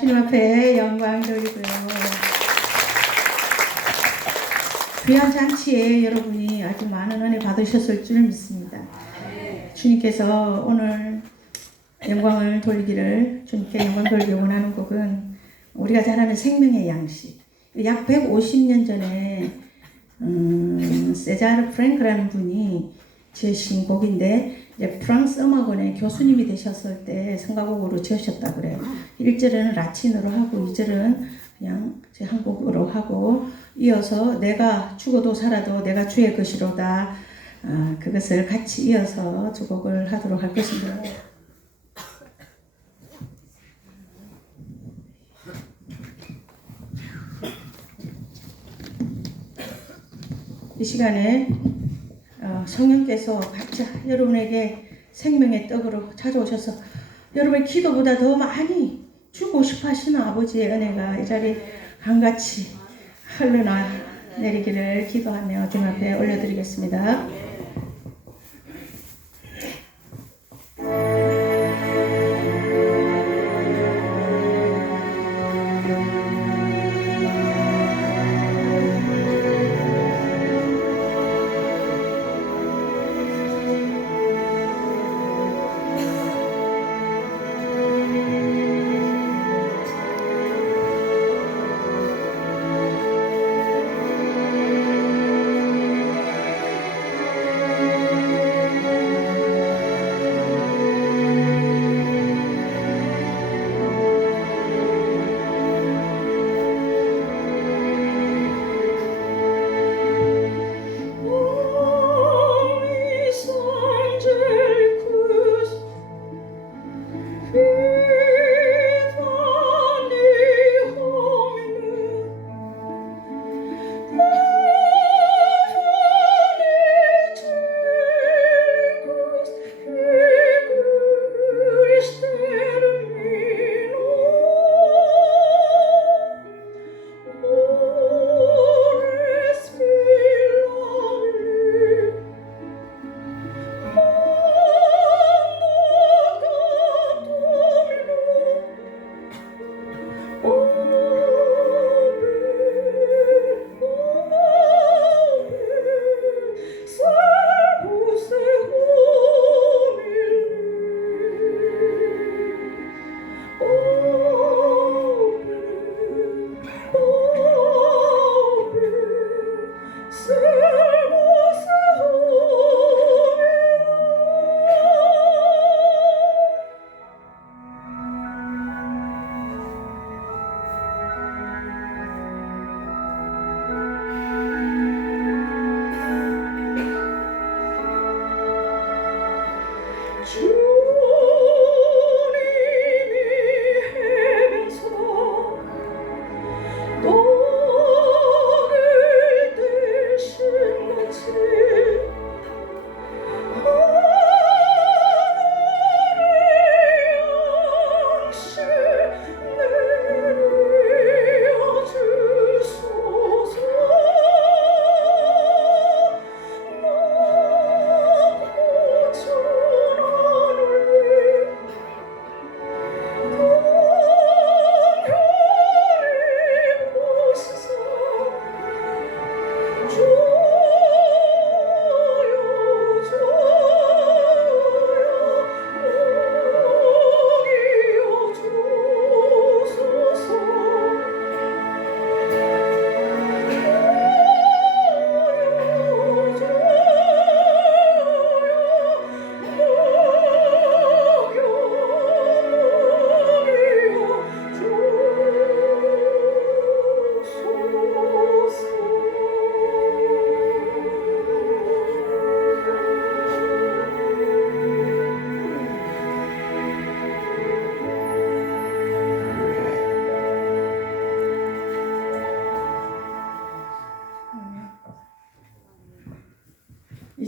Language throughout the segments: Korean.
주님 앞에 영광 돌리고요. 귀한 잔치에 여러분이 아주 많은 은혜 받으셨을 줄 믿습니다. 주님께서 오늘 영광을 돌리기를 주님께 영광 돌리기 원하는 곡은 우리가 잘 아는 생명의 양식. 약 150년 전에 음, 세자르 프랭크라는 분이 지으신 곡인데 이제 프랑스 음악원의 교수님이 되셨을 때 성가곡으로 지으셨다 그래요. 1절은 라틴어로 하고 2절은 그냥 제 한국어로 하고 이어서 내가 죽어도 살아도 내가 주의 것이로다. 아, 그것을 같이 이어서 두 곡을 하도록 할 것입니다. 이 시간에 어, 성령께서 각자 여러분에게 생명의 떡으로 찾아오셔서 여러분의 기도보다 더 많이 주고 싶어 하시는 아버지의 은혜가 이 자리에 한같이 흘러나 내리기를 기도하며 주님 앞에 올려드리겠습니다.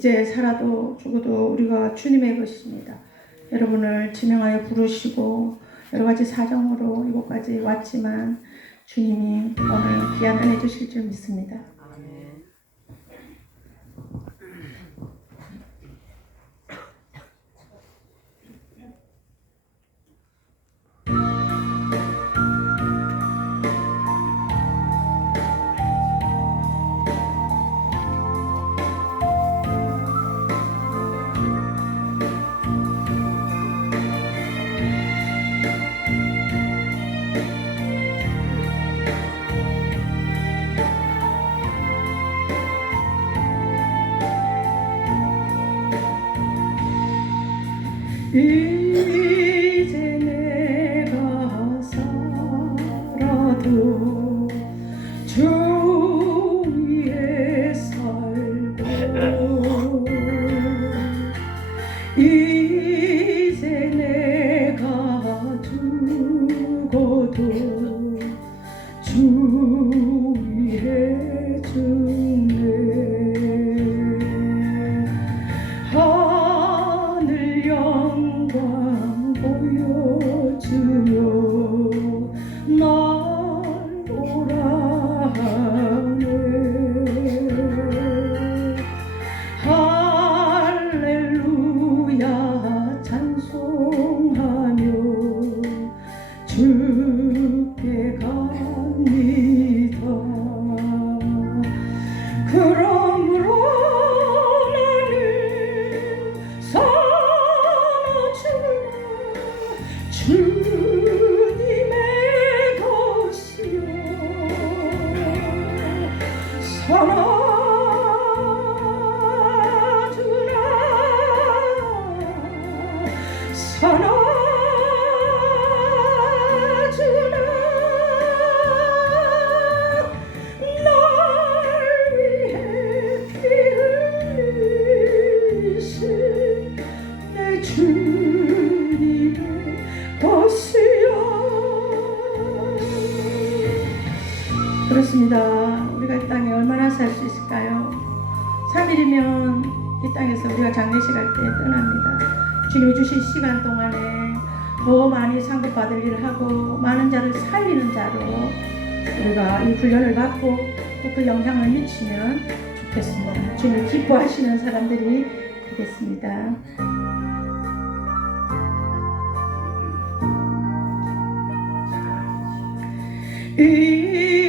이제 살아도 죽어도 우리가 주님의 것입니다. 여러분을 지명하여 부르시고 여러 가지 사정으로 이곳까지 왔지만 주님이 오늘 귀한 은혜 주실 줄 믿습니다. hmm こ。 주님이 주신 시간 동안에 더 많이 상급받을 일을 하고 많은 자를 살리는 자로 우리가 이 훈련을 받고 또 그 영향을 미치면 좋겠습니다. 주님 기뻐하시는 사람들이 되겠습니다. 이